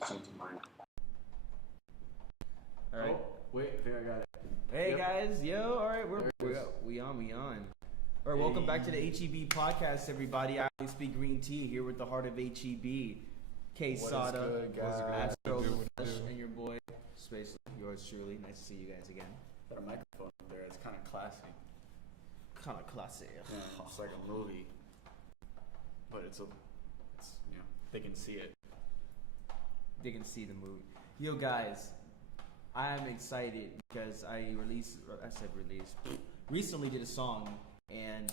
changing mine. All right. Oh, wait, I think I got it. Hey guys, yo, all right, we on. All right, welcome back to the HEB podcast, everybody. I always speak green tea here with the heart of HEB, K Sada, Astro, and your boy, Space, yours truly. Nice to see you guys again. Got a microphone up there. It's kind of classy. Kind of classy. Yeah, it's like a movie, but it's they can see it. They can see the movie. Yo, guys, I am excited because recently did a song, and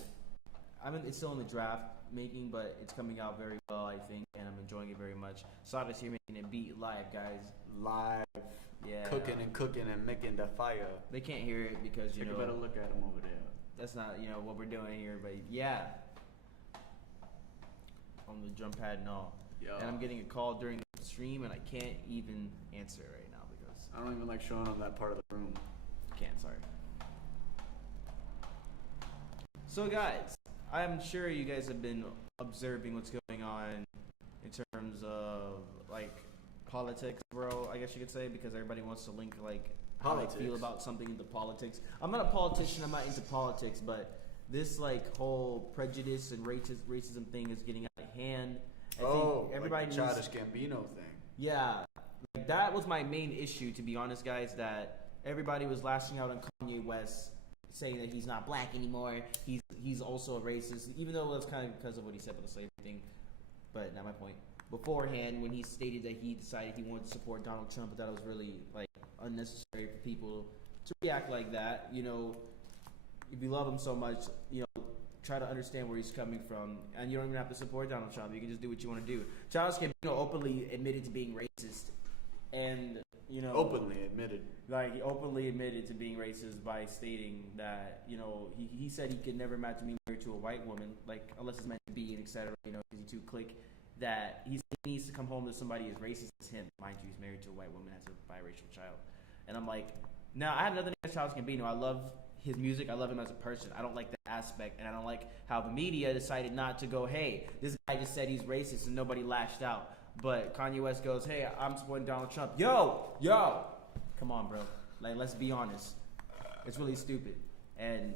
it's still in the draft making, but it's coming out very well, I think, and I'm enjoying it very much. Sada's here making it beat live, guys. Live. Yeah. Cooking and making the fire. They can't hear it because, Take a better look at them over there. That's not, what we're doing here, but yeah. On the drum pad and all. Yo. And I'm getting a call during the stream, and I can't even answer it right now because I don't even like showing them that part of the room. Can't, sorry. So guys, I'm sure you guys have been observing what's going on in terms of like politics, bro, I guess you could say, because everybody wants to link like politics. How they feel about something into politics. I'm not a politician, I'm not into politics, but this like whole prejudice and racism thing is getting out of hand. I think everybody like the Childish Gambino thing. Yeah, like that was my main issue, to be honest, guys. That everybody was lashing out on Kanye West, saying that he's not black anymore. He's also a racist, even though it was kind of because of what he said about the slavery thing. But not my point. Beforehand, when he stated that he decided he wanted to support Donald Trump, I thought it was really like unnecessary for people to react like that. You know, if you love him so much, try to understand where he's coming from, and you don't even have to support Donald Trump. You can just do what you want to do. Childish Gambino openly admitted to being racist, and openly admitted to being racist by stating that he said he could never imagine being married to a white woman, like unless it's meant to be, and etc. Because he too click that he needs to come home to somebody as racist as him. Mind you, he's married to a white woman, has a biracial child, and I'm like, now I have another name as Childish Gambino. I love his music. I love him as a person. I don't like that aspect, and I don't like how the media decided not to go, hey, this guy just said he's racist, and nobody lashed out. But Kanye West goes, hey, I'm supporting Donald Trump. Yo, come on, bro. Like, let's be honest. It's really stupid. And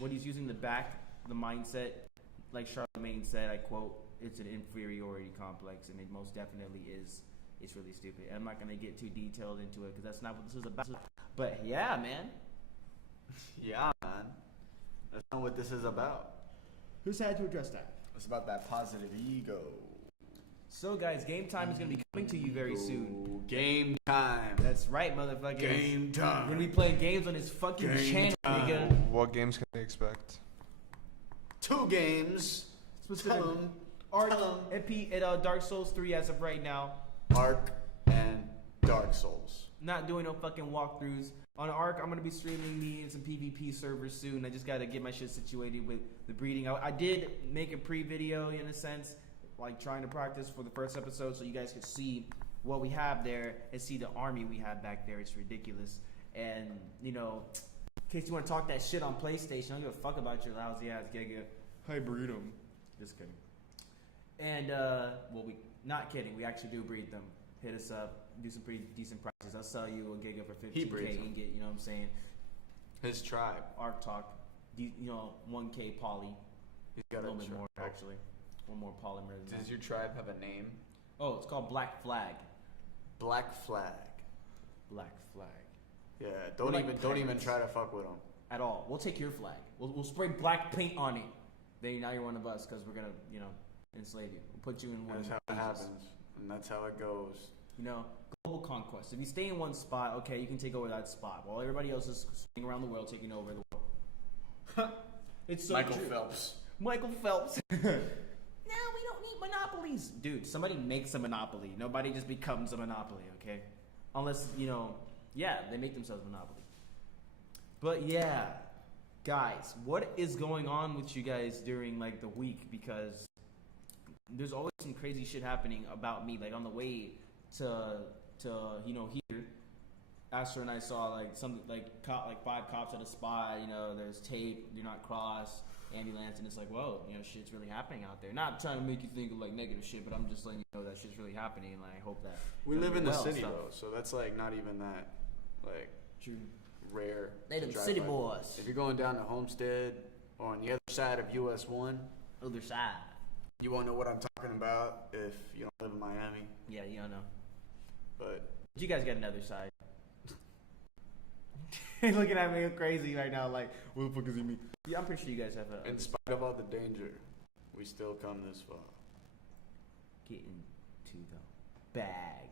what he's using the mindset, like Charlemagne said, I quote, it's an inferiority complex, and it most definitely is. It's really stupid. And I'm not going to get too detailed into it because that's not what this is about. But yeah, man. Yeah, man. That's not what this is about. Who's had to address that? It's about that positive ego. So, guys, game time is going to be coming to you very soon. Game time. That's right, motherfuckers. Game time. We're going to be playing games on this fucking channel, nigga. What games can they expect? 2 games. Specifically. Ark and Dark Souls 3 as of right now. Ark and Dark Souls. Not doing no fucking walkthroughs. On Ark, I'm going to be streaming me in some PvP servers soon. I just got to get my shit situated with the breeding. I did make a pre-video, in a sense, like trying to practice for the first episode so you guys could see what we have there and see the army we have back there. It's ridiculous. And, in case you want to talk that shit on PlayStation, I don't give a fuck about your lousy ass Giga. Hi, breed them. Just kidding. And, we not kidding. We actually do breed them. Hit us up. Do some pretty decent prices. I'll sell you a Giga for 15K and get, what I'm saying? His tribe. Arc Talk. 1K poly. He's got a little bit more, actually. One more polymer than Does your tribe have a name? Oh, it's called Black Flag. Black Flag. Black Flag. Yeah, don't even try to fuck with them. At all. We'll take your flag. We'll spray black paint on it. Then now you're one of us because we're going to, enslave you. We'll put you in one of the That's how it happens. And that's how it goes. Global conquest. If you stay in one spot, okay, you can take over that spot. While everybody else is spinning around the world, taking over the world. It's so Michael true. Phelps. Michael Phelps. No, we don't need monopolies. Dude, somebody makes a monopoly. Nobody just becomes a monopoly, okay? Unless, they make themselves a monopoly. But yeah, guys, what is going on with you guys during, like, the week? Because there's always some crazy shit happening about me. Like, on the way to here, Astro and I saw like some like 5 cops at a spot. You know, there's tape, do not cross, ambulance, and it's like, whoa, you know, shit's really happening out there. Not trying to make you think of like negative shit, but I'm just letting you know that shit's really happening. And like, I hope that We live in the city stuff. though, so that's like not even that like True. rare. They to the drive city by. boys. If you're going down to Homestead or on the other side of US 1, Other side. you won't know what I'm talking about if you don't live in Miami. Yeah, you don't know. But You guys got another side. He's looking at me crazy right now, like, what the fuck does he mean? Yeah, I'm pretty sure you guys have a. in spite of all the danger, we still come this far. Getting to the bag.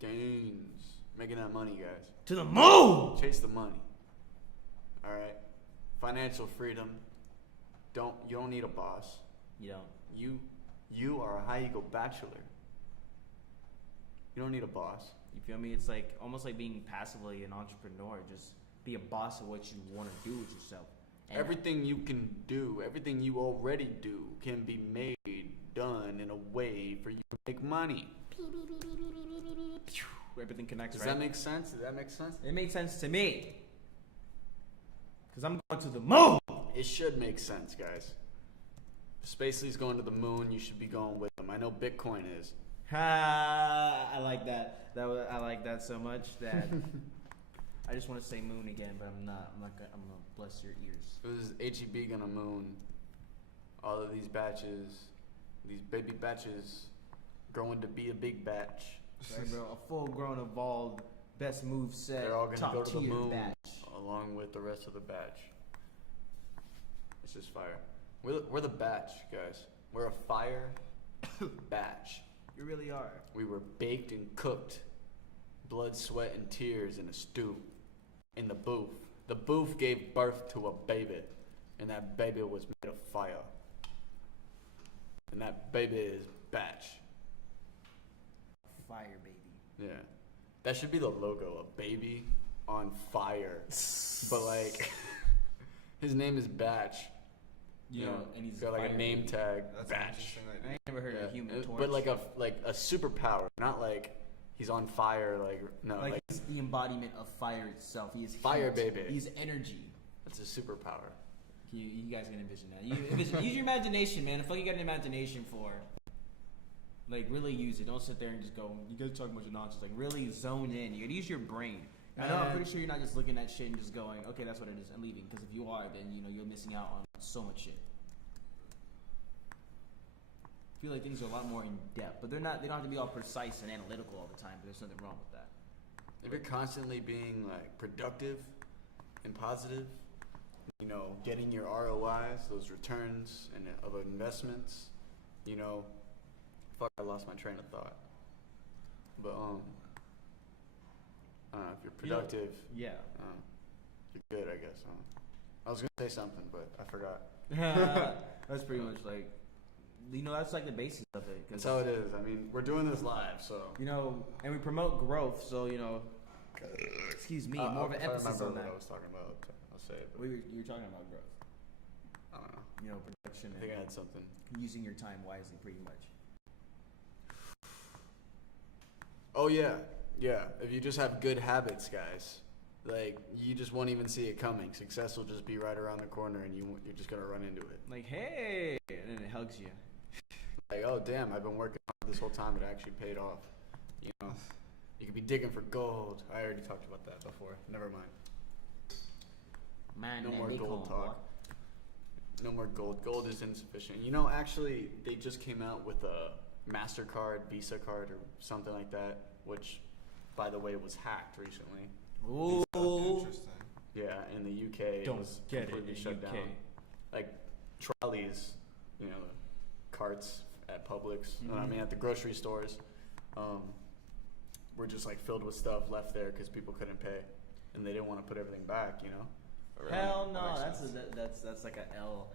Gains. Making that money, guys. To the moon! Chase the money. Alright? Financial freedom. You don't need a boss. You don't. You are a high ego bachelor. You don't need a boss. You feel me? It's like almost like being passively an entrepreneur. Just be a boss of what you want to do with yourself. And Everything you can do, everything you already do, can be made, done in a way for you to make money. everything connects, Does right? that make sense? Does that make sense? It made sense to me. Because I'm going to the moon! It should make sense, guys. If Spacely's going to the moon, you should be going with him. I know Bitcoin is. Ha! I like that. I like that so much that I just want to say moon again, but I'm not. I'm gonna bless your ears. It was HEB gonna moon all of these batches, these baby batches, growing to be a big batch. Right, bro. A full-grown, evolved, best move set, They're all gonna top go to the tier moon batch. along with the rest of the batch. It's just fire. We're the batch, guys. We're a fire batch. You really are. We were baked and cooked, blood, sweat, and tears in a stew, in the booth. The booth gave birth to a baby, and that baby was made of fire. And that baby is batch. Fire, baby. Yeah. That should be the logo, a baby on fire. But like, his name is Batch. You know, and he's got like fire, a name baby. tag, That's an Batch. interesting I idea. ain't never heard of a human torch. But like a superpower, not like he's on fire. Like no, like like he's the embodiment of fire itself. He is Fire, heat. baby. He's energy. that's a superpower. You guys can envision that. Use your imagination, man. The fuck you got an imagination for? Like really use it. Don't sit there and just go. You guys talking about your nonsense. Like really zone in. You gotta use your brain. I know. I'm pretty sure you're not just looking at shit and just going, okay, that's what it is. I'm leaving. Because if you are, then you know you're missing out on so much shit. I feel like things are a lot more in depth, but they're not. They don't have to be all precise and analytical all the time. But there's nothing wrong with that. If you're constantly being like productive and positive, you know, getting your ROIs, those returns and of investments, you know, fuck, I lost my train of thought. But I don't know, if you're productive, Yeah. you're good, I guess. I was gonna say something, but I forgot. That's pretty much like, you know, that's like the basis of it. That's how it is. I mean, we're doing this live, so. You know, and we promote growth, so you know. Excuse me, more of an if I emphasis remember on what that. I was talking about, I'll say it. But You were talking about growth. I don't know. You know, production I think I and had something. using your time wisely, pretty much. Oh yeah, yeah. If you just have good habits, guys, like you just won't even see it coming. Success will just be right around the corner, and you're just gonna run into it. Like, hey, and then it hugs you. Like, oh damn, I've been working hard this whole time. It actually paid off. You know, you could be digging for gold. I already talked about that before. Never mind. Man, No that more big gold hole, talk. No more gold. Gold is insufficient. You know, actually, they just came out with a MasterCard, Visa card, or something like that, which, by the way, was hacked recently. boy. Ooh. Interesting. Yeah, in the UK, Don't it was get it completely in shut UK. down. Like trolleys, you know, carts at Publix. You know what I Mhm. mean, at the grocery stores, were just like filled with stuff left there because people couldn't pay, and they didn't want to put everything back. You know. Hell That no, makes sense. that's like a L,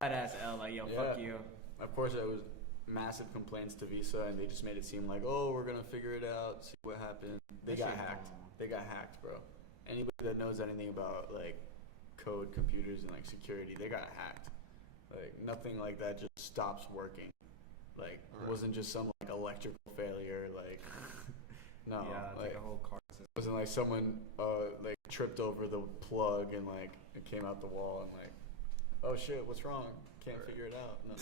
fat ass L. Like yo, fuck Yeah. you. Of course, there was massive complaints to Visa, and they just made it seem like, oh, we're gonna figure it out, see what happened. They That got shit's hacked. dumb. They got hacked, bro. Anybody that knows anything about like code, computers, and like security, they got hacked. Like nothing like that just stops working. Like it Right. wasn't just some like electrical failure. Like no, Yeah, it's like like a whole car Wasn't like someone like tripped over the plug and like it came out the wall and like, oh shit, what's wrong? Can't figure it out. No.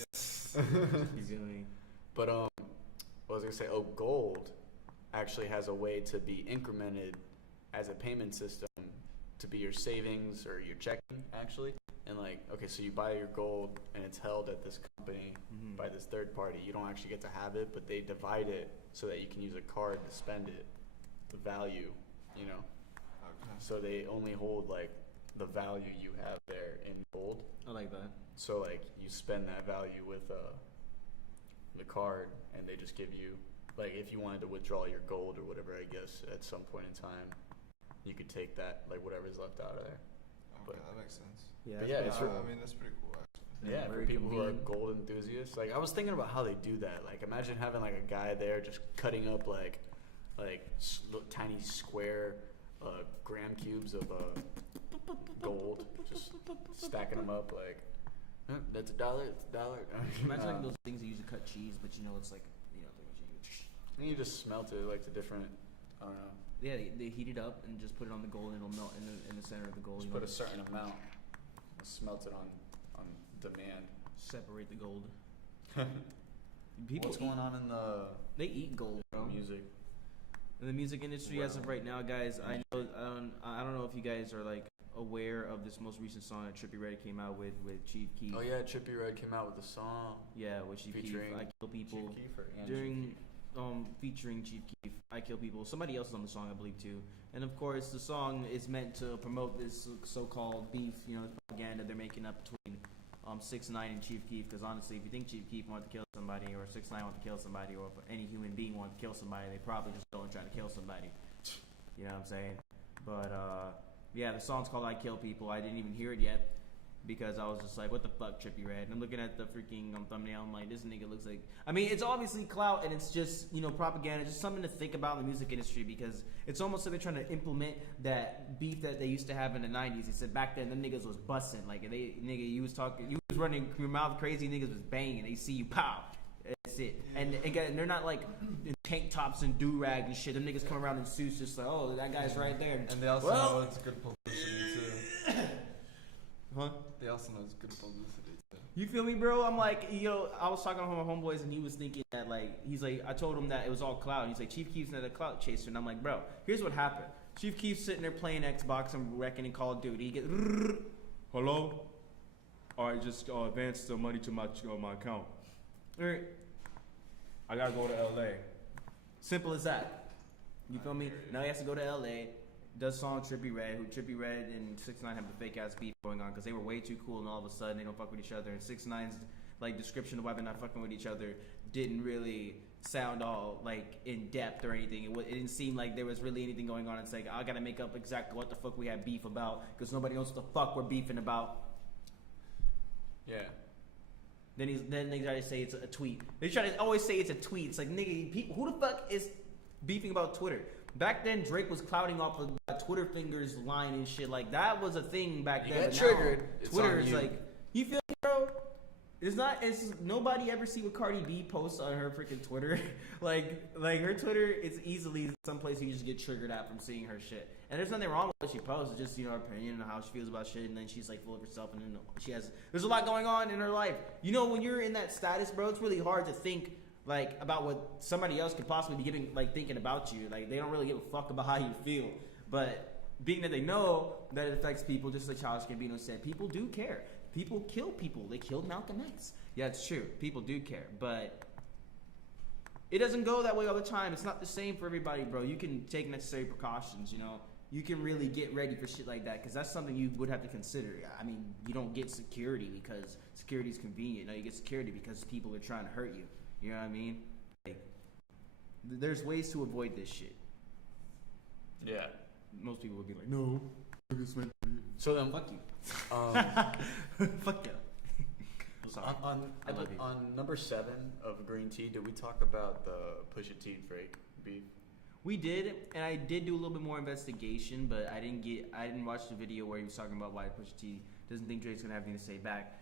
But what was I gonna say? Oh, gold actually has a way to be incremented as a payment system to be your savings or your checking actually. And like, okay, so you buy your gold and it's held at this company by this third party. You don't actually get to have it, but they divide it so that you can use a card to spend it. The value, you know. Okay. So they only hold like the value you have there in gold. I like that. So like you spend that value with the card, and they just give you like if you wanted to withdraw your gold or whatever, I guess at some point in time, you could take that like whatever's left out of there. Okay, that makes sense. Yeah, it's I mean, that's pretty cool, actually. Yeah, for very people who are convenient. gold enthusiasts. Like I was thinking about how they do that. Like imagine having like a guy there just cutting up like tiny square gram cubes of gold, just stacking them up like that's $1. It's $1. Imagine like those things that use to cut cheese, but you know it's like And you just smelt it like the different. I don't know. Yeah, they heat it up and just put it on the gold, and it'll melt in the center of the gold. Just put a certain amount. And smelt it on demand. Separate the gold. What's going on in the They eat gold, bro. music? In the music industry, as of right now, guys, I know I don't know if you guys are like aware of this most recent song that Trippie Redd came out with Chief Keef. Oh yeah, Trippie Redd came out with a song Yeah, with Chief Keef. featuring I Kill People. Chief Keef and During Chief featuring Chief Keef, I Kill People. Somebody else is on the song, I believe, too. And of course, the song is meant to promote this so-called beef, you know, propaganda they're making up between 6ix9ine and Chief Keef. Because honestly, if you think Chief Keef wanted to kill somebody, or 6ix9ine wanted to kill somebody, or if any human being wanted to kill somebody, they probably just go and try to kill somebody. You know what I'm saying? But yeah, the song's called I Kill People. I didn't even hear it yet, because I was just like, what the fuck, Trippie Redd? And I'm looking at the freaking thumbnail. I'm like, this nigga looks like... I mean, it's obviously clout, and it's just, you know, propaganda. Just something to think about in the music industry, because it's almost like they're trying to implement that beef that they used to have in the 90s. He said back then, them niggas was busting. Like, you was running your mouth crazy, niggas was banging. They see you, pow. That's it. And again, they're not like in tank tops and do-rag and shit. Them niggas come around in suits just like, oh, that guy's right there. And they also know it's good publicity, too. Huh? They also know it's good publicity, too. You feel me, bro? I'm like, I was talking to my homeboys, and he was thinking that, like, he's like, I told him that it was all clout. He's like, Chief Keef's not a clout chaser. And I'm like, bro, here's what happened. Chief Keef's sitting there playing Xbox and wrecking in Call of Duty. He gets, hello? I just advanced the money to my account. All right. I gotta go to LA. Simple as that. You feel me? Now he has to go to LA. Does song Trippie Redd, who Trippie Redd and 6ix9ine have the fake ass beef going on because they were way too cool, and all of a sudden they don't fuck with each other. And 6ix9ine's like description of why they're not fucking with each other didn't really sound all like in depth or anything. It didn't seem like there was really anything going on. It's like I gotta make up exactly what the fuck we had beef about because nobody knows what the fuck we're beefing about. Yeah. Then they try to say it's a tweet. They try to always say it's a tweet. It's like, nigga, who the fuck is beefing about Twitter? Back then, Drake was clouting off of Twitter fingers line and shit. Like, that was a thing back then. Get triggered. Twitter is like, you feel me, bro? It's nobody ever see what Cardi B posts on her freaking Twitter. like her Twitter, it's easily someplace you just get triggered at from seeing her shit. And there's nothing wrong with what she posts. It's just, her opinion and how she feels about shit. And then she's like full of herself. And then there's a lot going on in her life. When you're in that status, bro, it's really hard to think like about what somebody else could possibly be thinking about you. Like, they don't really give a fuck about how you feel. But being that they know that it affects people, just like Childish Gambino said, people do care. People kill people. They killed Malcolm X. Yeah, it's true. People do care. But it doesn't go that way all the time. It's not the same for everybody, bro. You can take necessary precautions, You can really get ready for shit like that because that's something you would have to consider. I mean, you don't get security because security is convenient. No, you get security because people are trying to hurt you. You know what I mean? Like, there's ways to avoid this shit. Yeah. Most people would be like, no. So then, fuck you. Fuck you. Sorry. I love you. On number 7 of Green Tea, did we talk about the Pusha T Drake beef? We did, and I did do a little bit more investigation, but I didn't watch the video where he was talking about why Pusha T doesn't think Drake's gonna have anything to say back.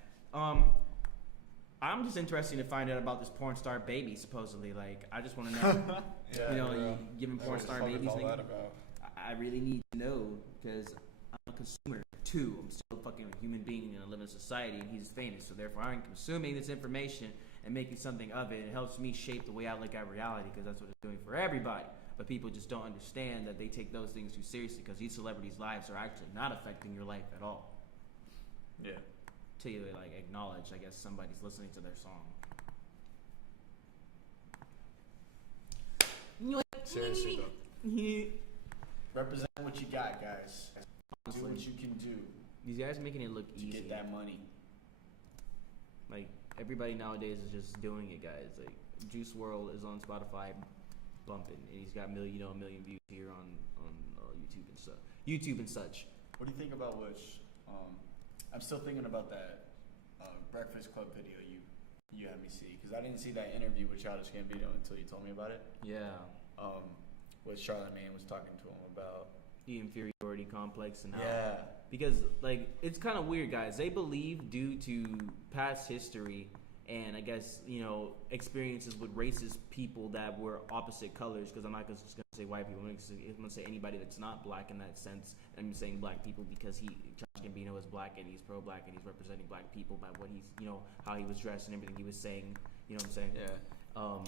I'm just interested to find out about this porn star baby, supposedly. Like, I just want to know, Yeah, you giving porn star babies. All that about? I really need to know because I'm a consumer too. I'm still a fucking human being and I live in a society, and he's famous, so therefore I'm consuming this information and making something of it. It helps me shape the way I look at reality because that's what it's doing for everybody. But people just don't understand that they take those things too seriously because these celebrities' lives are actually not affecting your life at all. Yeah. Till you like acknowledge, I guess, somebody's listening to their song. Seriously though. Represent what you got, guys. Do what you can do These guys making it look to easy. get that money. Like everybody nowadays is just doing it, guys. Like Juice WRLD is on Spotify, bumping, and he's got a million views here on YouTube and stuff. YouTube and such. What do you think about which? I'm still thinking about that Breakfast Club video you had me see, because I didn't see that interview with Childish Gambino until you told me about it. Yeah. What Charlamagne was talking to him about. The inferiority complex and how. Yeah. Because like it's kind of weird, guys. They believe due to past history and I guess experiences with racist people that were opposite colors. Because I'm not just gonna say white people. I'm gonna say anybody that's not black in that sense. I'm saying black people because Childish Gambino is black and he's pro-black and he's representing black people by what he's how he was dressed and everything he was saying. You know what I'm saying? Yeah.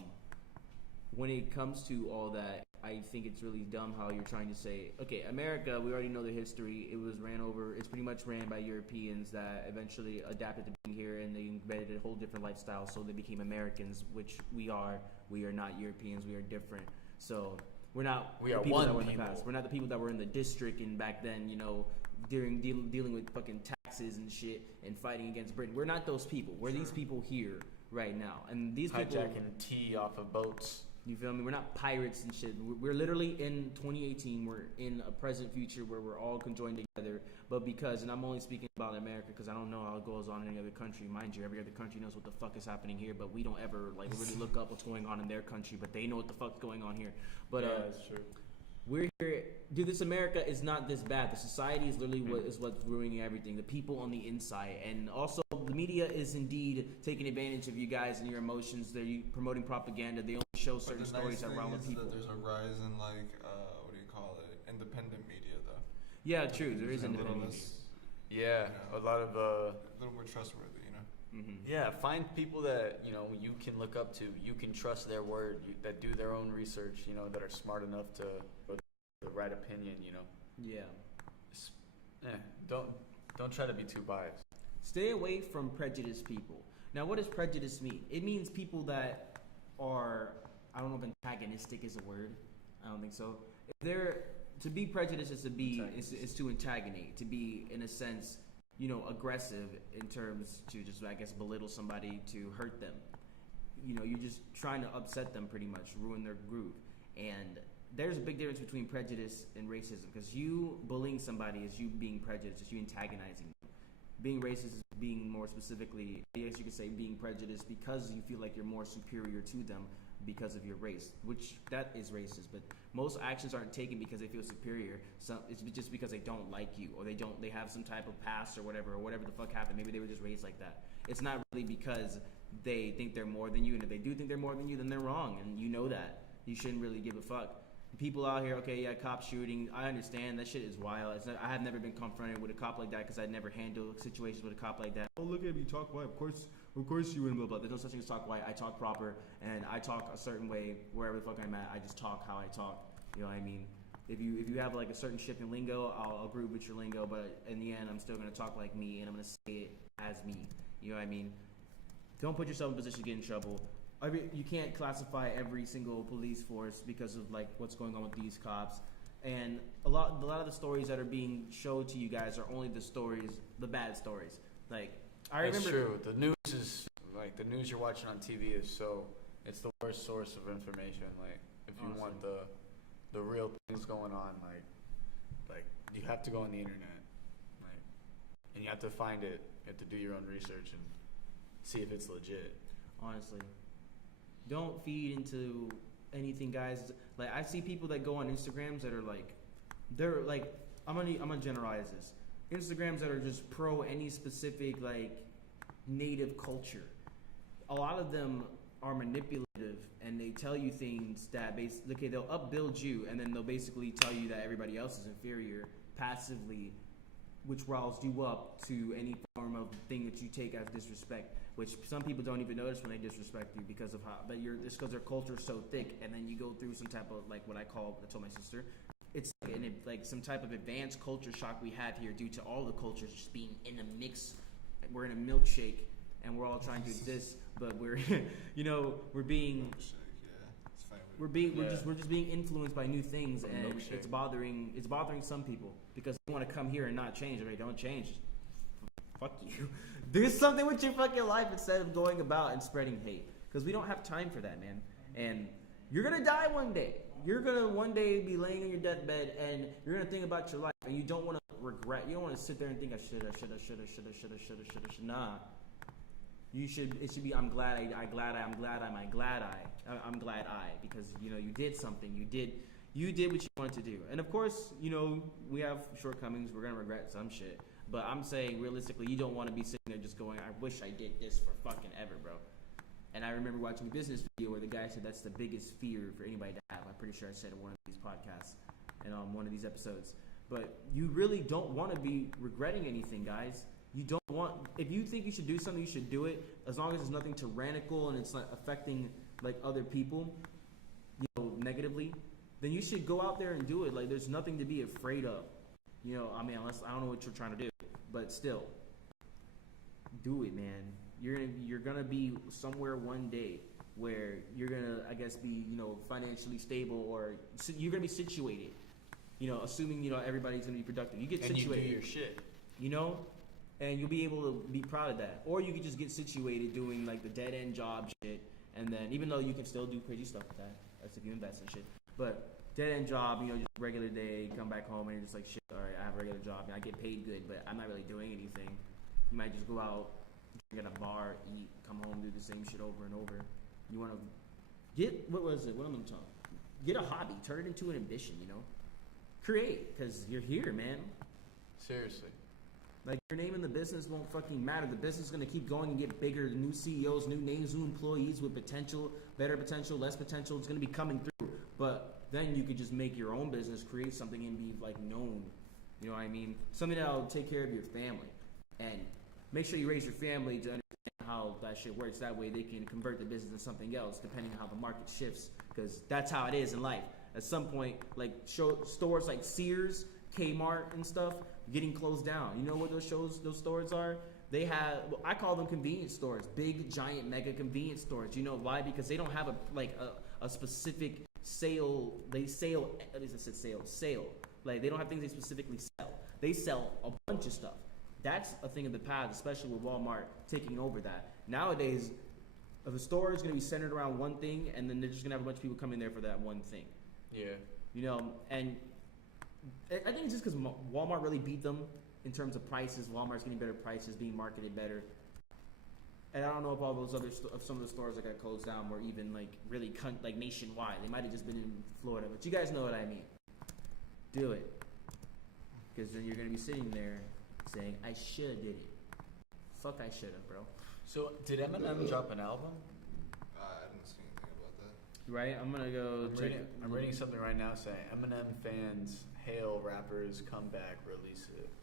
When it comes to all that, I think it's really dumb how you're trying to say, okay, America, we already know the history. It's pretty much ran by Europeans that eventually adapted to being here and they embedded a whole different lifestyle, so they became Americans, which we are. We are not Europeans. We are different. So we're not we the are people one that were in the people. past. We're not the people that were in the district and back then, during dealing with fucking taxes and shit and fighting against Britain. We're not those people. We're these people here right now. And these people hijacking tea off of boats. You feel me? We're not pirates and shit. We're literally in 2018. We're in a present future where we're all conjoined together. But and I'm only speaking about America because I don't know how it goes on in any other country. Mind you, every other country knows what the fuck is happening here, but we don't ever really look up what's going on in their country. But they know what the fuck's going on here. But yeah, that's true. We're here, dude. This America is not this bad. The society is literally what's ruining everything. The people on the inside, and also the media is indeed taking advantage of you guys and your emotions. They're promoting propaganda. They only show certain stories that run with people. That there's a rise in what do you call it? Independent media, though. Yeah, true. There is a independent little media. less, Yeah, a lot of a little more trustworthy, Mm-hmm. Yeah, find people that you can look up to. You can trust their word. That do their own research. That are smart enough to the right opinion. Yeah. Don't try to be too biased. Stay away from prejudiced people. Now, what does prejudice mean? It means people that are, I don't know if antagonistic is a word. I don't think so. To be prejudiced is is to antagonate, to be in a sense, aggressive in terms to just, I guess, belittle somebody, to hurt them. You're just trying to upset them pretty much, ruin their groove. And there's a big difference between prejudice and racism, because you bullying somebody is you being prejudiced, it's you antagonizing them. Being racist is being more specifically, I guess you could say, being prejudiced because you feel like you're more superior to them because of your race, which that is racist. But most actions aren't taken because they feel superior. It's just because they don't like you, or they have some type of past or whatever the fuck happened. Maybe they were just raised like that. It's not really because they think they're more than you, and if they do think they're more than you, then they're wrong, and you know that. You shouldn't really give a fuck. People out here, okay, yeah, cop shooting. I understand that shit is wild. I have never been confronted with a cop like that because I'd never handled situations with a cop like that. Oh, look at me, talk white. Of course you wouldn't, blah. There's no such thing as talk white. I talk proper, and I talk a certain way wherever the fuck I'm at. I just talk how I talk. You know what I mean? If you have like a certain shift in lingo, I'll agree with your lingo, but in the end, I'm still gonna talk like me, and I'm gonna say it as me. You know what I mean? Don't put yourself in a position to get in trouble. You can't classify every single police force because of like what's going on with these cops, and a lot of the stories that are being showed to you guys are only the bad stories. Like I remember. That's true. The news is the news you're watching on TV it's the worst source of information. Like if you Honestly. want the real things going on, like you have to go on the internet, and you have to find it. You have to do your own research and see if it's legit. Honestly. Don't feed into anything, guys. Like I see people that go on Instagrams that are they're like, I'm gonna generalize this. Instagrams that are just pro any specific like native culture. A lot of them are manipulative and they tell you things that basically, okay, they'll upbuild you, and then they'll basically tell you that everybody else is inferior passively, which riles you up to any form of thing that you take as disrespect, which some people don't even notice when they disrespect you because of how, but it's because their culture is so thick, and then you go through some type of, like what I told my sister, it's like some type of advanced culture shock we have here due to all the cultures just being in a mix. We're in a milkshake, and we're all trying to exist, but we're, we're being, we're just being influenced by new things, and it's bothering some people because they want to come here and not change. They don't change. Fuck you. Do something with your fucking life instead of going about and spreading hate, because we don't have time for that, man. And you're gonna die one day. You're gonna one day be laying on your deathbed, and you're gonna think about your life, and you don't want to regret. You don't want to sit there and think I shoulda. Nah. You should. It should be. I'm glad I. Because you did something. You did what you wanted to do. And of course, we have shortcomings. We're gonna regret some shit. But I'm saying realistically, you don't want to be sitting there just going, I wish I did this for fucking ever, bro. And I remember watching a business video where the guy said that's the biggest fear for anybody to have. I'm pretty sure I said it in one of these podcasts and on one of these episodes. But you really don't want to be regretting anything, guys. You don't want. If you think you should do something, you should do it. As long as it's nothing tyrannical and it's not affecting like other people, negatively, then you should go out there and do it. Like there's nothing to be afraid of. Unless I don't know what you're trying to do, but still, do it, man. You're gonna be somewhere one day where you're gonna, I guess, be financially stable, or you're gonna be situated. Assuming everybody's gonna be productive. You get situated. And you do your shit. And you'll be able to be proud of that. Or you could just get situated doing like the dead end job shit, and then even though you can still do crazy stuff with that, that's if you invest in shit. But dead end job, just regular day, come back home and you're just like, shit, all right, I have a regular job, I get paid good, but I'm not really doing anything. You might just go out, drink at a bar, eat, come home, do the same shit over and over. You want to get a hobby, turn it into an ambition, create, because you're here, man. Seriously. Like, your name in the business won't fucking matter. The business is going to keep going and get bigger. New CEOs, new names, new employees with potential, better potential, less potential. It's going to be coming through. But then you could just make your own business, create something, and be, like, known. You know what I mean? Something that'll take care of your family. And make sure you raise your family to understand how that shit works. That way they can convert the business into something else, depending on how the market shifts. Because that's how it is in life. At some point, like, stores like Sears, Kmart, and stuff, getting closed down. You know what those stores are? They have, I call them convenience stores, big, giant, mega convenience stores. You know why? Because they don't have a specific sale. They sale, at least I said sale. Like, they don't have things they specifically sell. They sell a bunch of stuff. That's a thing of the past, especially with Walmart taking over that. Nowadays, the store is going to be centered around one thing, and then they're just going to have a bunch of people come in there for that one thing. Yeah. And I think it's just because Walmart really beat them in terms of prices. Walmart's getting better prices, being marketed better. And I don't know if all those some of the stores that got closed down were even like really like nationwide. They might have just been in Florida, but you guys know what I mean. Do it, because then you're gonna be sitting there saying, "I should did it." Fuck, I should have, bro. So did Eminem drop an album? I didn't see anything about that. Right, I'm gonna go check. I'm reading something right now saying Eminem fans hail rapper's comeback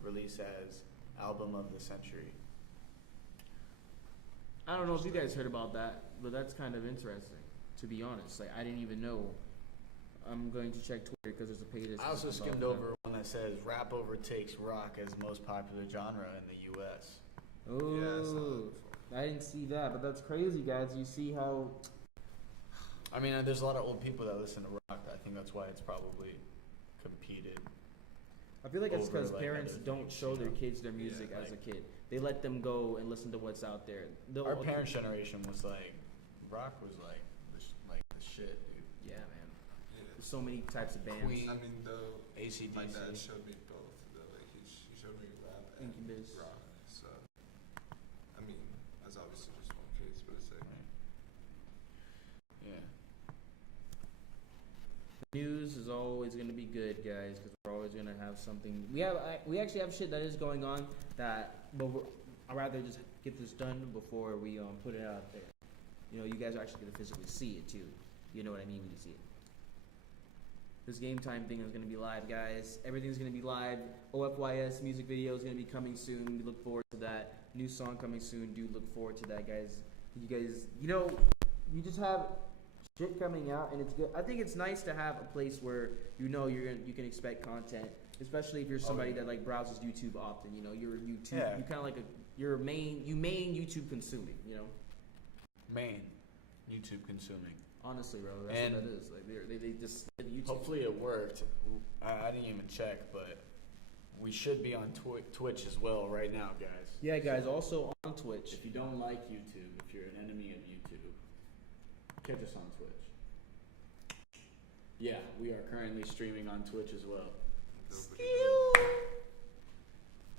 release as album of the century. I don't know if you guys heard about that, but that's kind of interesting, to be honest. Like, I didn't even know. I'm going to check Twitter because there's a page that's I also skimmed over one that says rap overtakes rock as most popular genre in the U.S. Oh, Yeah, I saw that before. I didn't see that, but that's crazy, guys. You see how... I mean, there's a lot of old people that listen to rock. I think that's why it's probably competed. I feel like it's over, because like, parents other don't things, show their kids their music Yeah, as a like- kid. They let them go and listen to what's out there. Our parents' generation was like, rock was like the shit, dude. Yeah, man. Yeah. There's so many types of bands. Queen. I mean, though, AC/DC. my dad showed me both. Like, he showed me rap and Incubus. rock. So, I mean, that's obviously just one case, but it's like, Yeah. News is always going to be good, guys, because we're always going to have something. We actually have shit that is going on but I'd rather just get this done before we put it out there. You guys are actually going to physically see it too. You know what I mean when you see it. This game time thing is going to be live, guys. Everything's going to be live. OFYS music video is going to be coming soon. We look forward to that. New song coming soon. Do look forward to that, guys. You know, you just have shit coming out, and it's good. I think it's nice to have a place where you know you can expect content, especially if you're somebody that like browses YouTube often. You know, you're YouTube. Yeah. You kind of like you're main YouTube consuming. You know, Main YouTube consuming. honestly, bro, that's And what that is. Like they just said YouTube. Hopefully it worked. I didn't even check, but we should be on Twitch as well right now, guys. Yeah, guys. Also on Twitch. If you don't like YouTube, if you're an enemy of YouTube, catch us on Twitch. Yeah, we are currently streaming on Twitch as well.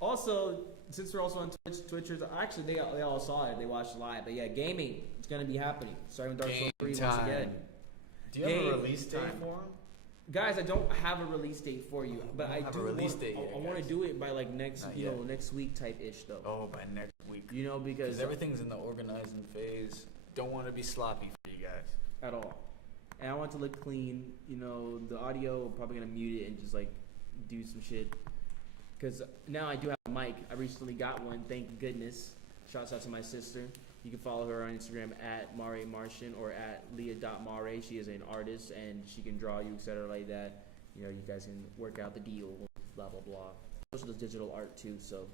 Also, since we're also on Twitch, Twitchers actually they all saw it. They watched live. But yeah, gaming it's gonna be happening starting with Dark Souls 3 once again. Do you have Game a release date time. for him? Guys, I don't have a release date for you, but I have do a release want, date yet, I want to guys. do it by like next, Not you yet. know, next week type ish though. Oh, by next week. You know, because Because everything's in the organizing phase. Don't want to be sloppy for you guys. at all. And I want it to look clean. You know, the audio probably gonna mute it and just like do some shit. Because now I do have a mic. I recently got one. Thank goodness. Shouts out to my sister. You can follow her on Instagram at Mare Martian or at Leah.Mare. She is an artist and she can draw you, etc. like that. You know, you guys can work out the deal. Blah blah blah. Also does digital art too. So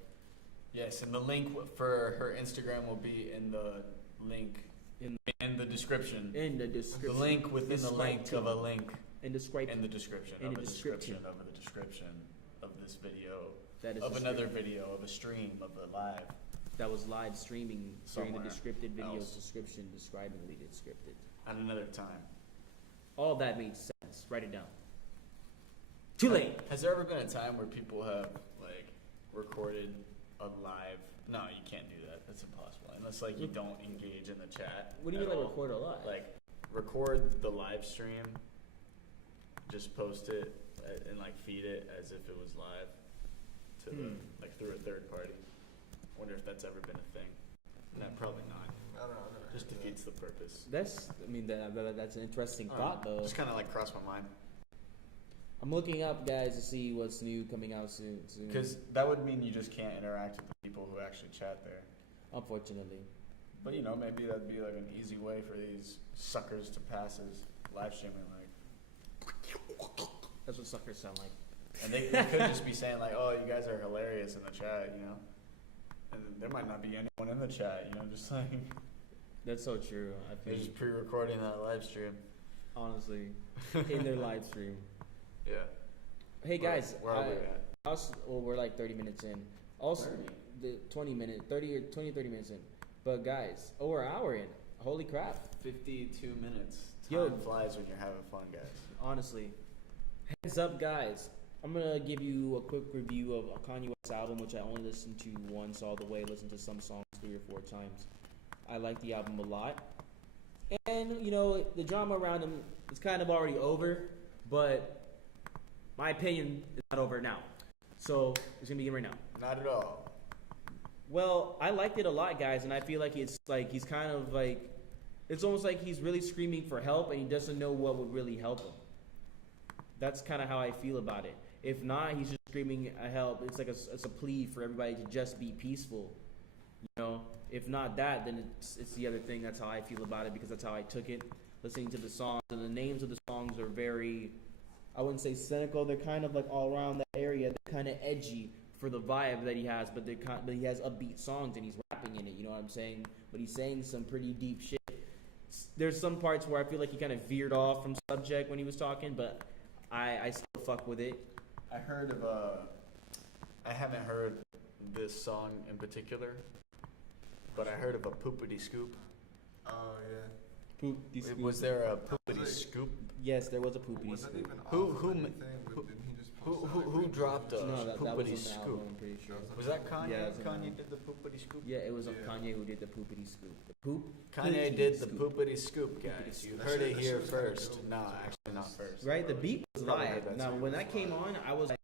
Yes, and the link for her Instagram will be in the link in the description. in the description. The link within the link of a link in the describe in the description In of the a description. description of the description of this video that is of the another script. video of a stream of a live. that was live streaming during the Somewhere descripted video's else. description, describingly descripted. At another time. All that made sense. Write it down. Too late. Has there ever been a time where people have like recorded a live? No, you can't do that. That's impossible unless like you don't engage in the chat. What do you at mean like all. record a lot? Like record the live stream, just post it and like feed it as if it was live to the, like through a third party. Wonder if that's ever been a thing. No, probably not. I don't know. I've never Just heard of defeats the purpose. That's, I mean, that's an interesting thought, though. Just kind of like crossed my mind I'm looking up, guys, to see what's new coming out soon. because that would mean you just can't interact with the people who actually chat there. Unfortunately. But you know, maybe that'd be like an easy way for these suckers to pass as live streaming, like, That's what suckers sound like. and they could just be saying like, "Oh, you guys are hilarious in the chat," you know, and there might not be anyone in the chat, you know, just like That's so true. I they're think, just pre-recording that live stream. honestly, in their live stream. Yeah. Hey, guys. Where are we at? Well, we're like 30 minutes in. Also, 30? the 20 minutes in. But guys, we're an hour in. Holy crap. 52 minutes. Yo. Time flies when you're having fun, guys. Honestly. Heads up, guys. I'm going to give you a quick review of Kanye West's album, which I only listened to once all the way, listened to some songs 3 or 4 times. I like the album a lot. And, you know, the drama around him is kind of already over, but my opinion is not over now. So, it's going to begin right now. Not at all. Well, I liked it a lot, guys, and I feel like it's like he's kind of like, it's almost like he's really screaming for help and he doesn't know what would really help him. That's kind of how I feel about it. If not, he's just screaming a help. It's like it's a plea for everybody to just be peaceful. You know, if not that, then it's the other thing. That's how I feel about it because that's how I took it. Listening to the songs, and the names of the songs are very, I wouldn't say cynical. They're kind of like all around that area. They're kind of edgy for the vibe that he has, but but he has upbeat songs and he's rapping in it. You know what I'm saying? But he's saying some pretty deep shit. There's some parts where I feel like he kind of veered off from subject when he was talking, but I still fuck with it. I heard of I haven't heard this song in particular, but I heard of a poopity scoop. Oh yeah. Was there a poopity like- scoop? Yes, there was a poopity Was that scoop. even Who- off who of ma- anything? who- Didn't he just who- post who- that, who like, dropped was it a- No, just- that was Poopity on the album, scoop. I'm pretty sure. That Was that Kanye? Yeah, it's an Kanye album. did the poopity scoop? Yeah, it was Yeah. Kanye who did the poopity scoop. The poop? Kanye did the scoop. poopity scoop, guys. You That heard shit- it that here shit was kinda first. dope. Nah, actually not first. Right, the beat was Probably live. heard that Now, too. when that came on, I was like,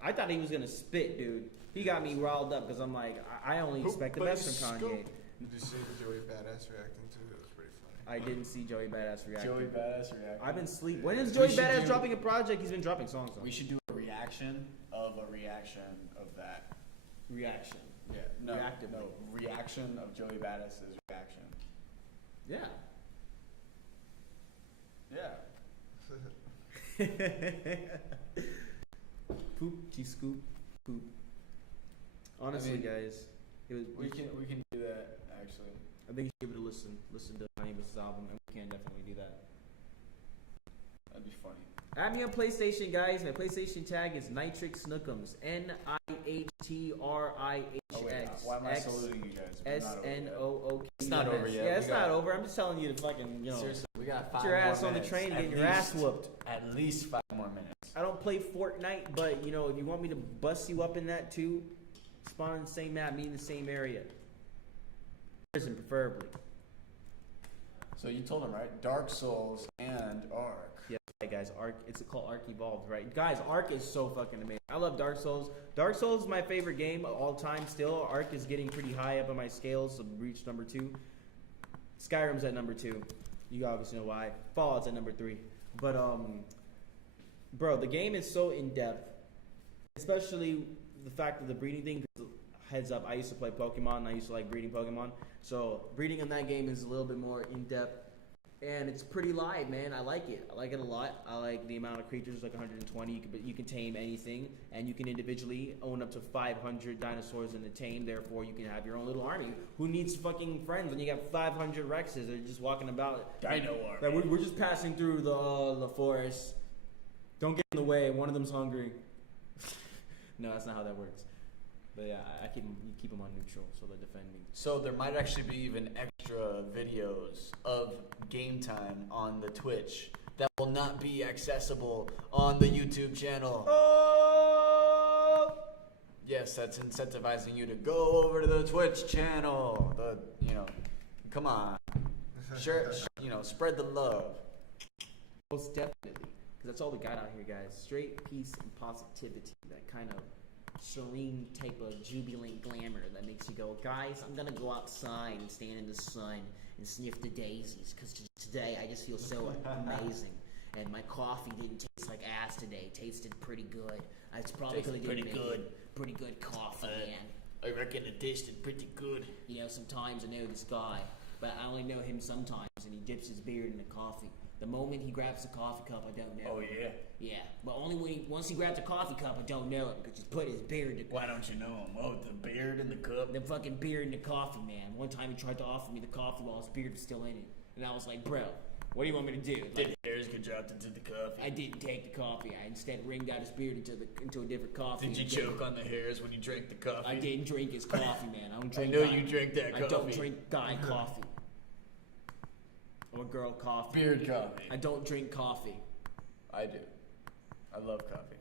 I thought he was gonna spit, dude. He got me riled up because I'm like, I only expect the best from Kanye. Did you see Joey Badass reacting to it? It was pretty funny. I didn't see Joey Badass react. Joey Badass reaction. I've been sleep. When is Joey Badass dropping a project? He's been dropping songs. We should do a reaction of that. Reaction. Yeah. No. Reactive. No. Reaction of Joey Badass's reaction. Yeah. Yeah. Poop. G-scoop. Poop. Honestly, I mean, guys, it was. We can do that actually. I think you should give it a listen. Listen to Kanye West's album, and we can definitely do that. That'd be funny. Add me on PlayStation, guys. My PlayStation tag is Nitrix Snookums. NIHTRIHX. Oh wait, why am I saluting you guys? We're not over yet. SNOOK. It's not over yet. Yeah, it's not over. I'm just telling you to fucking, Seriously, we got 5 get your more ass on the minutes. train and At get your ass least- whooped. At least 5 more minutes. I don't play Fortnite, but if you want me to bust you up in that too, spawn in the same map, meet in the same area. Prison, preferably. So you told him, right? Dark Souls and Ark. Yeah, right, guys. Ark. It's called Ark Evolved, right? Guys, Ark is so fucking amazing. I love Dark Souls. Dark Souls is my favorite game of all time. Still, Ark is getting pretty high up on my scales, so reached number 2. Skyrim's at number 2. You obviously know why. Fallout's at number 3. But bro, the game is so in depth, especially the fact of the breeding thing. Heads up, I used to play Pokemon, and I used to like breeding Pokemon. So breeding in that game is a little bit more in depth. And it's pretty live, man. I like it. I like it a lot. I like the amount of creatures, like 120. But you can tame anything, and you can individually own up to 500 dinosaurs in the tame. Therefore, you can have your own little army. Who needs fucking friends when you got 500 Rexes? They're just walking about. Dino army. Like, we're just passing through the forest. Don't get in the way. One of them's hungry. No, that's not how that works. But yeah, I keep them on neutral, so they defend me. So there might actually be even extra videos of game time on the Twitch that will not be accessible on the YouTube channel. Oh! Yes, that's incentivizing you to go over to the Twitch channel. Come on. Sure, spread the love. Most definitely. Because that's all we got out here, guys. Straight peace and positivity. That kind of serene type of jubilant glamour that makes you go, guys, I'm going to go outside and stand in the sun and sniff the daisies. Because today I just feel so amazing. And my coffee didn't taste like ass today. It tasted pretty good. It's probably because I didn't make pretty good coffee, man. I reckon it tasted pretty good. Sometimes I know this guy, but I only know him sometimes, and he dips his beard in the coffee. The moment he grabs the coffee cup, I don't know. Oh, yeah? Yeah, but only once he grabs the coffee cup, I don't know it, because he's put his beard in Why don't you know him? Oh, the beard in the cup? the fucking beard in the coffee, man. One time he tried to offer me the coffee while his beard was still in it. And I was like, bro, what do you want me to do? Did hairs get dropped into the coffee? I didn't take the coffee. I instead wringed out his beard into a different coffee. Did you choke on the hairs when you drank the coffee? I didn't drink his coffee, man. I don't drink I know you drank that coffee. I don't drink guy coffee. Or girl coffee. Beard coffee. I don't drink coffee. I do. I love coffee.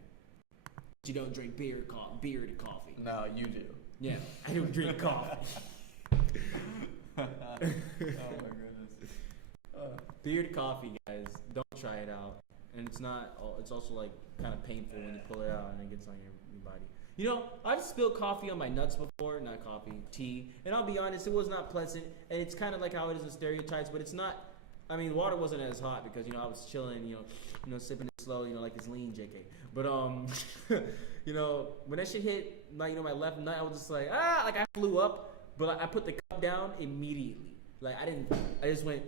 You don't drink beard coffee. No, you do. Yeah, I don't drink coffee. Oh my goodness. Beard coffee, guys. Don't try it out. And it's also like kind of painful when you pull it out and it gets on your body. I've spilled coffee on my nuts before. Not coffee, tea. And I'll be honest, it was not pleasant. And it's kind of like how it is in stereotypes, but it's not. I mean, water wasn't as hot because, I was chilling, sipping it slow, like it's lean, JK. But, when that shit hit, my left nut, I was just like, I flew up. But I put the cup down immediately. Like, I just went,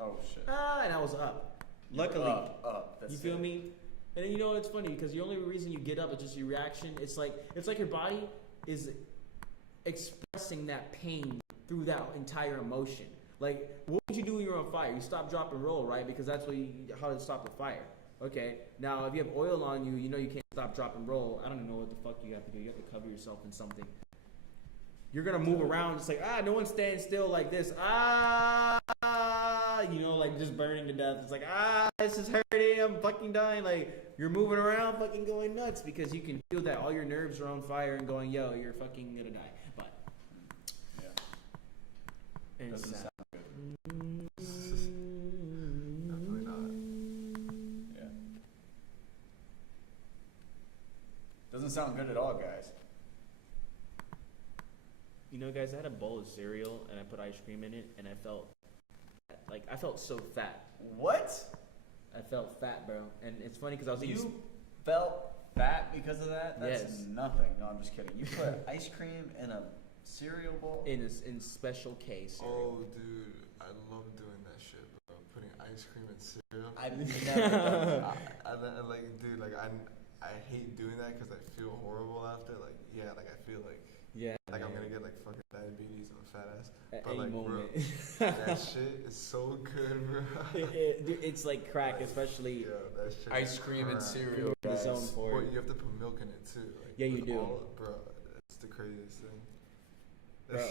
Oh, shit. and I was up. Luckily. Up. That's You feel it. me? And then, it's funny because the only reason you get up is just your reaction. It's like your body is expressing that pain through that entire emotion. Like, what would you do when you're on fire? You stop, drop, and roll, right? Because that's how to stop a fire. Okay. Now, if you have oil on you, you can't stop, drop, and roll. I don't know what the fuck you have to do. You have to cover yourself in something. You're gonna move around just like, no one's standing still like this. Like just burning to death. It's like, this is hurting. I'm fucking dying. Like, you're moving around, fucking going nuts because you can feel that all your nerves are on fire and going, yo, you're fucking gonna die. But Yeah. it's Doesn't sad. sound good. Definitely not. Yeah. Doesn't sound good at all, guys. Guys, I had a bowl of cereal and I put ice cream in it and I felt that Like I felt so fat. What? I felt fat, bro. And it's funny because I was eating. You felt fat because of that? That's Yes. nothing. No, I'm just kidding. You put ice cream in a cereal bowl? in special case. Oh, dude, I love doing that shit, bro. Putting ice cream in cereal. I've never done that. I like, dude, like I hate doing that because I feel horrible after. Like, yeah, like I feel like I'm gonna get like fucking diabetes. I'm a fat ass. At But any like, moment. bro, that shit is so good, bro. Dude, it's like crack, especially. Yeah, that shit. Ice is cream and crack. cereal, The guys. zone for Well, it. you have to put milk in it too. Like, Yeah, you with do. bro, it's the craziest thing. Bro,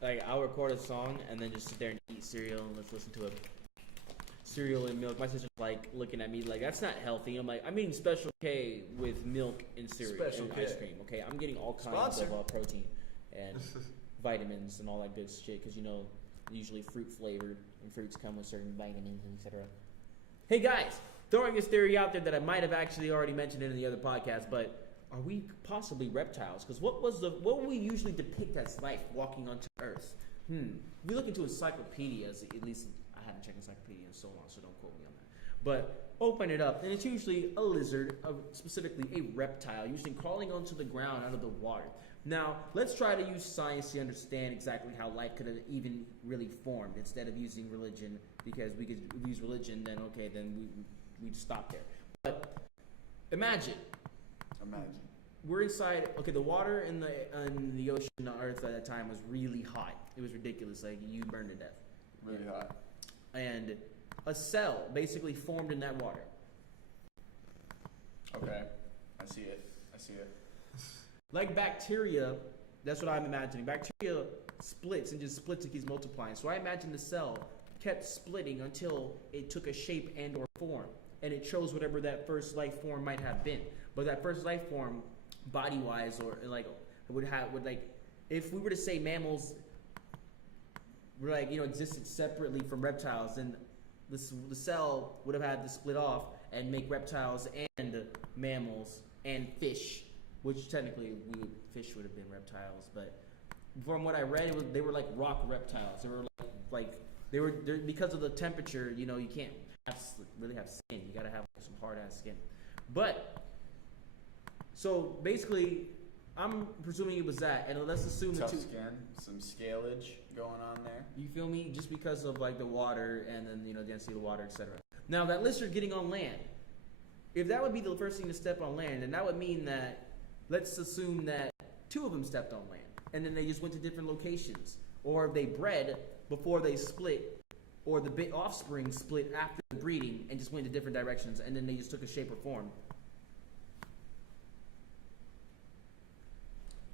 like I'll record a song and then just sit there and eat cereal and let's listen to it. Cereal and milk. My sister's like looking at me like that's not healthy. I'm like, I'm eating Special K with milk and cereal Special and K. ice cream. Okay, I'm getting all kinds Sponsor. of protein and vitamins and all that good shit because usually fruit flavored and fruits come with certain vitamins and etc. Hey guys, throwing this theory out there that I might have actually already mentioned in the other podcast, but are we possibly reptiles? Because what would we usually depict as life walking onto Earth? If we look into encyclopedias, at least I haven't checked encyclopedia in so long, so don't quote me on that. But open it up, and it's usually a lizard, specifically a reptile, usually crawling onto the ground out of the water. Now, let's try to use science to understand exactly how life could have even really formed instead of using religion, because we could use religion, then okay, then we'd stop there. But imagine. We're inside. Okay, the water in the ocean, the Earth at that time was really hot. It was ridiculous. Like you burned to death. Really hot. And a cell basically formed in that water. Okay. I see it. Like bacteria, that's what I'm imagining. Bacteria splits and just splits and keeps multiplying. So I imagine the cell kept splitting until it took a shape and or form. And it chose whatever that first life form might have been. But that first life form, body-wise, or like would if we were to say mammals were existed separately from reptiles, then the cell would have had to split off and make reptiles and mammals and fish, which technically fish would have been reptiles. But from what I read, they were like rock reptiles. They were like because of the temperature. You can't really have skin. You gotta have some hard ass skin. But so basically, I'm presuming it was that, and let's assume Tough skin, some scalage going on there. You feel me? Just because of like the water and then the density of the water, etc. Now that lizard getting on land, if that would be the first thing to step on land, then that would mean that let's assume that two of them stepped on land, and then they just went to different locations, or they bred before they split, or the offspring split after the breeding and just went to different directions, and then they just took a shape or form.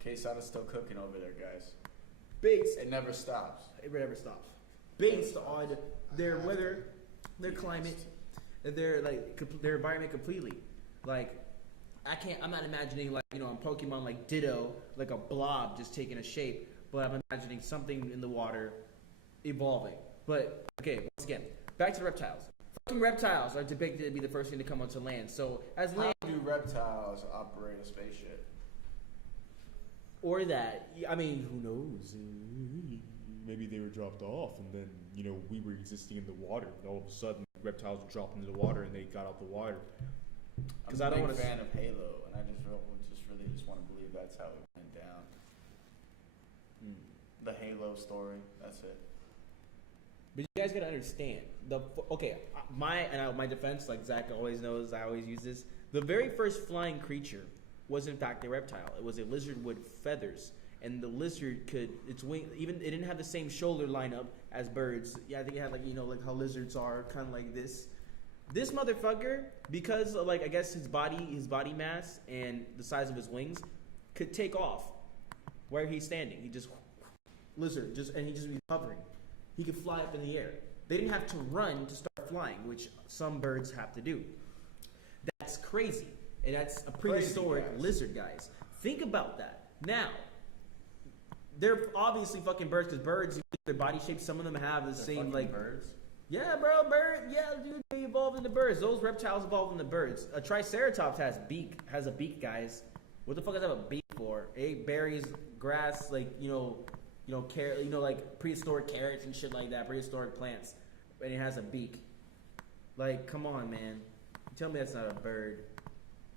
Quesada's still cooking over there, guys. Based, It never stops. it never stops. Based on their weather, their climate, their environment completely. Like I'm not imagining on Pokemon like Ditto, like a blob just taking a shape, but I'm imagining something in the water evolving. But okay, once again, back to the reptiles. Fucking reptiles are depicted to be the first thing to come onto land. So as How land do reptiles operate a spaceship? or that, I mean, who knows? Maybe they were dropped off, and then we were existing in the water. And all of a sudden, reptiles were dropped into the water, and they got out the water. Because I'm I don't a want big to. fan of Halo, and I just really want to believe that's how it went down. The Halo story. That's it. But you guys gotta understand my defense, like Zach always knows, I always use this. The very first flying creature was in fact a reptile. It was a lizard with feathers, and the lizard its wing, even it didn't have the same shoulder lineup as birds. Yeah, I think it had like how lizards are, kind of like this. This motherfucker, because of I guess his body mass and the size of his wings, could take off where he's standing. He just and he just be hovering. He could fly up in the air. They didn't have to run to start flying, which some birds have to do. That's crazy. And that's a prehistoric lizard, guys. Think about that. Now, they're obviously fucking birds, because birds, their body shape, some of them have the same, birds. Yeah, bro, dude, they evolved into birds. Those reptiles evolved into birds. A triceratops has a beak, guys. What the fuck does that have a beak for? It berries, grass, carrot, like prehistoric carrots and shit like that, prehistoric plants. and it has a beak. Like, come on, man. Tell me that's not a bird.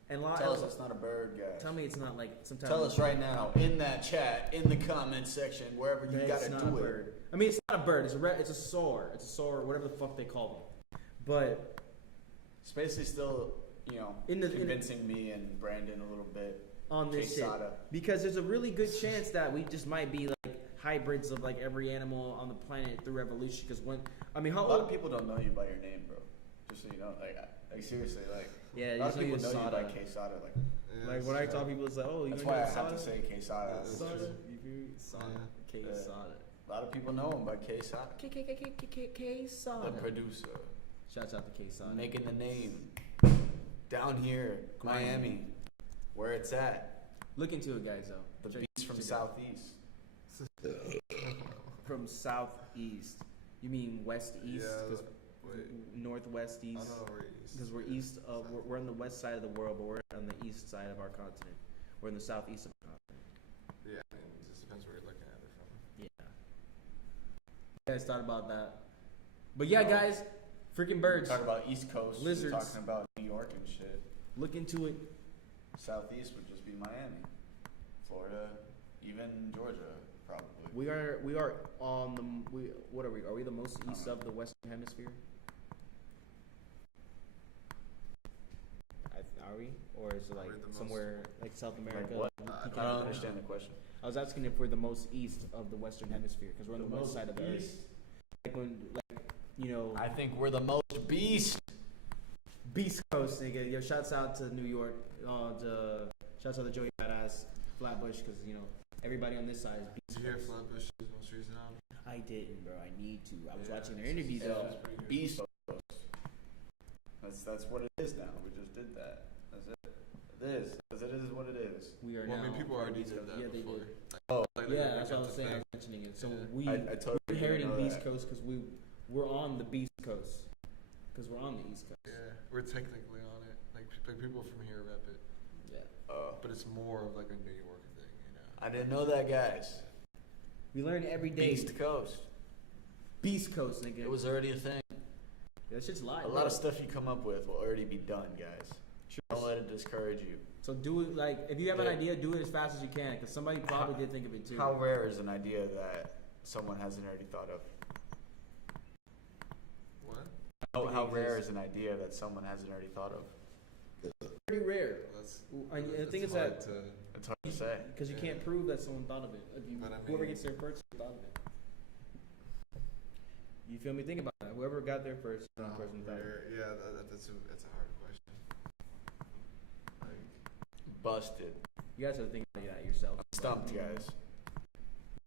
And Tell us it's not a bird, guys. Tell me it's not like sometimes. Tell us right now in that chat, in the comment section, wherever you that gotta it's not do a it. bird. I mean, it's not a bird. It's a soar. It's a soar, whatever the fuck they call them. But It's basically still, convincing me and Brandon a little bit on this shit, Quesada. because there's a really good chance that we just might be like hybrids of like every animal on the planet through evolution. Because how A lot of old? people don't know you by your name, bro. Just so you know, like seriously, like Yeah, a lot of you people know you by Quesada. Quesada. Like Like when I talk, people it's like, oh, you that's know why I Quesada? have to say Quesada. Yeah, It's that's Sada. just- You feel me? Sada. Yeah. Quesada. A lot of people know him by Quesada, Quesada. the producer, Shouts out to Quesada. making the name down here, Miami, where it's at. Look into it, guys. Though The Check- beats from check it. Southeast. From southeast. You mean west east? Yeah, 'Cause wait. northwest I east. don't know where east. Because we're east of we're on the west side of the world, but we're on the east side of our continent. We're in the southeast of our continent. Yeah, I mean, it just depends where you're looking at it from. Yeah. You guys thought about that? But yeah, guys, freaking birds. Talk about East Coast. Lizards. We're talking about New York and shit. Look into it. Southeast would just be Miami, Florida, even Georgia, probably. We are on the what are we? Are we the most east of the Western Hemisphere? Are we, or is it like We're the most- somewhere like South America? what? You I can't- don't understand the question. I was asking if we're the most east of the Western Hemisphere because we're on the west side of the Earth. Like when, I think we're the most beast. Beast Coast, nigga. Yo, shouts out to New York. Shouts out to Joey Badass, Flatbush, because everybody on this side is Beast Did you hear Coast. Flatbush's most recent album? I didn't, bro. I need to. I was Yeah, watching their it's- interview yeah, though. it's pretty good. Beast Coast. That's what it is now. We just did that. That's it. It is. Because it is what it is. We are Well, I now. mean, people on already Beast did Coast. that Yeah, they before. did. Oh, Like, Yeah, they that's what I was kept saying. I the was mentioning it. So Yeah. we I totally we're inheriting didn't know Beast that. Coast because we're on the Beast Coast because we're on the East Coast. Yeah, we're technically on it. Like people from here rep it, Yeah. but it's more of like a New York thing, you know. I didn't know that, guys. We learn every day. Beast Coast. Beast Coast, nigga. It was already a thing. That shit's live. A lot of stuff you come up with will already be done, guys. Don't let it discourage you. So do it like if you have an Yeah. idea, do it as fast as you can because somebody probably did think of it too. How rare is an idea that someone hasn't already thought of? What? How rare is an idea that someone hasn't already thought of? Pretty rare. Well, that's, I think it's hard that to, It's hard to say. because you Yeah. can't prove that someone thought of it. If you, But I whoever mean- gets there first thought of it. You feel me? Think about that. Whoever got there first, is the person thought of it. yeah, that's a hard question. Like, Busted. You guys have to think about that yourself. Stumped, guys.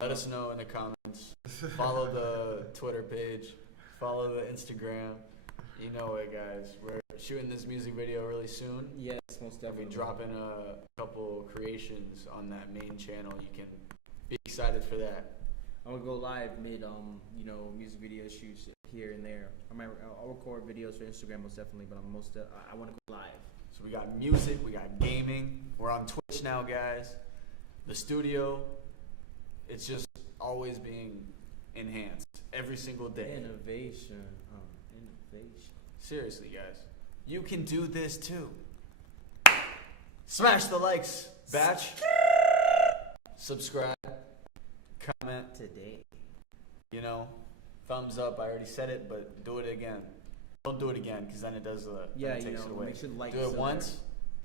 Let us know in the comments. Follow the Twitter page. Follow the Instagram. You know it, guys. We're shooting this music video really soon. Yes, most If definitely. we drop in a couple creations on that main channel, you can be excited for that. I'm gonna go live mid, music video shoots here and there. I'll record videos for Instagram most definitely, but I want to go live. So we got music, we got gaming. We're on Twitch now, guys. The studio, it's just always being enhanced every single day. Innovation. Seriously, guys. You can do this too. Smash the likes, batch. Subscribe. Comment. Today. Thumbs up. I already said it, but do it again. Don't do it again, because then it does Yeah, it takes it away. make sure the like Do is it still once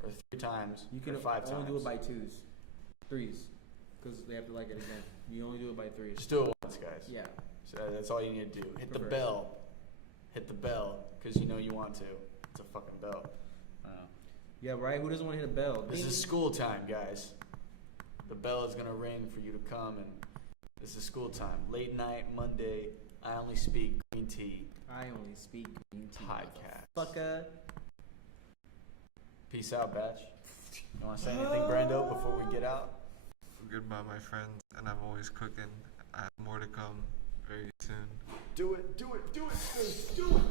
or 3 times You can or 5 only times. do it by 2s, 3s, because they have to like it again. You only do it by 3s. Just do it once, guys. Yeah. So that's all you need to do. Hit the Prefer. bell. Hit the bell, because you know you want to. It's a fucking bell. Yeah, right? Who doesn't want to hit a bell? This Ding. is school time, guys. The bell is going to ring for you to come, and this is school time. Late night, Monday, I Only Speak Green Tea I only speak green tea. podcast. Fucker. Peace out, batch. You want to say anything, Brando, before we get out? goodbye, my friends, and I'm always cooking. I have more to come very soon. Do it, do it, do it, do it.